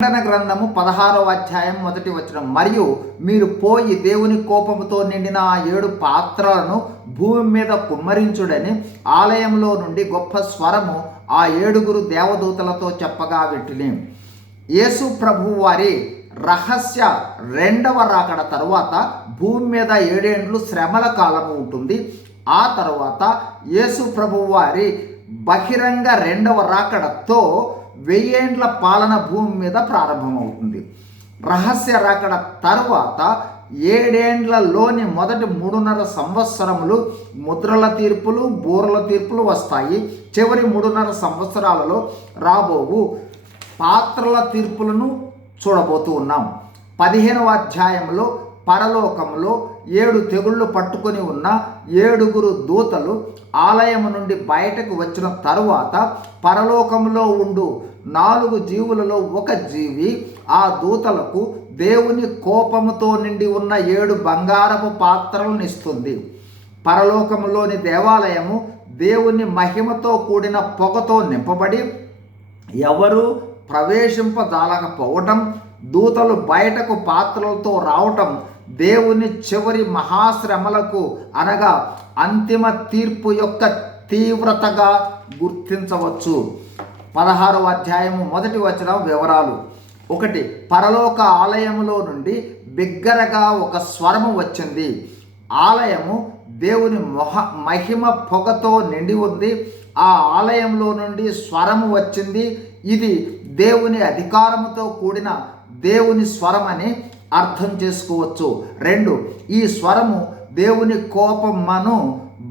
ప్రకటన గ్రంథము 16వ అధ్యాయం 1వ వచనం. మరియు మీరు పోయి దేవుని కోపముతో నిండిన ఆ 7 పాత్రలను భూమి మీద కుమ్మరించుడని ఆలయంలో నుండి గొప్ప స్వరము ఆ 7 దేవదూతలతో చెప్పగా వింటిని. యేసు ప్రభువు వారి రహస్య రెండవ రాకడ తరువాత భూమి మీద 7 ఏండ్లు శ్రమల కాలము ఉంటుంది. ఆ తరువాత యేసు ప్రభువు వారి బహిరంగ రెండవ రాకడతో 1000 ఏండ్ల పాలన భూమి మీద ప్రారంభమవుతుంది. రహస్య రాకడ తరువాత 7 ఏండ్లలోని మొదటి 3.5 సంవత్సరములు ముద్రల తీర్పులు, బూరల తీర్పులు వస్తాయి. చివరి 3.5 సంవత్సరాలలో రాబోవు పాత్రల తీర్పులను చూడబోతూ ఉన్నాం. 15వ అధ్యాయంలో పరలోకంలో 7 తెగుళ్ళు పట్టుకొని ఉన్న 7 దూతలు ఆలయం నుండి బయటకు వచ్చిన తరువాత పరలోకంలో ఉండు 4 జీవులలో ఒక జీవి ఆ దూతలకు దేవుని కోపముతో నిండి ఉన్న 7 బంగారపు పాత్రలను ఇస్తుంది. పరలోకంలోని దేవాలయము దేవుని మహిమతో కూడిన పొగతో నింపబడి ఎవరు ప్రవేశింపజాలకపోవటం, దూతలు బయటకు పాత్రలతో రావటం దేవుని చివరి మహాశ్రమలకు అనగా అంతిమ తీర్పు యొక్క తీవ్రతగా గుర్తించవచ్చు. 16వ అధ్యాయము 1వ వచనం వివరాలు. 1. పరలోక ఆలయములో నుండి బిగ్గరగా ఒక స్వరము వచ్చింది. ఆలయము దేవుని మహిమ పొగతో నిండి ఉంది. ఆ ఆలయంలో నుండి స్వరము వచ్చింది. ఇది దేవుని అధికారముతో కూడిన దేవుని స్వరమని అర్థం చేసుకోవచ్చు. 2. ఈ స్వరము దేవుని కోపమును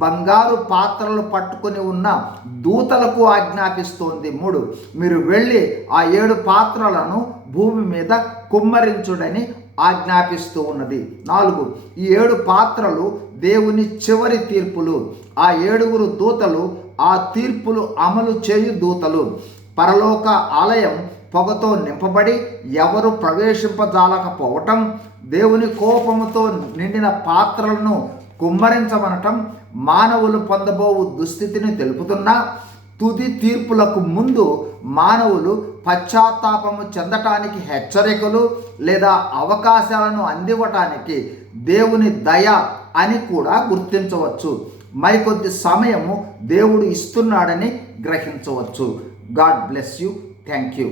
బంగారు పాత్రలు పట్టుకొని ఉన్న దూతలకు ఆజ్ఞాపిస్తోంది. 3. మీరు వెళ్ళి ఆ 7 పాత్రలను భూమి మీద కుమ్మరించుడని ఆజ్ఞాపిస్తూ ఉన్నది. 4. ఈ 7 పాత్రలు దేవుని చివరి తీర్పులు. ఆ 7 దూతలు ఆ తీర్పులు అమలు చేయు దూతలు. పరలోక ఆలయం పొగతో నింపబడి ఎవరు ప్రవేశింపజాలకపోవటం, దేవుని కోపముతో నిండిన పాత్రలను కుమ్మరించమనటం మానవులు పొందబోవు దుస్థితిని తెలుపుతున్నా, తుది తీర్పులకు ముందు మానవులు పశ్చాత్తాపము చెందటానికి హెచ్చరికలు లేదా అవకాశాలను అందివ్వటానికి దేవుని దయ అని కూడా గుర్తించవచ్చు. మరికొద్ది సమయము దేవుడు ఇస్తున్నాడని గ్రహించవచ్చు. God bless you. Thank you.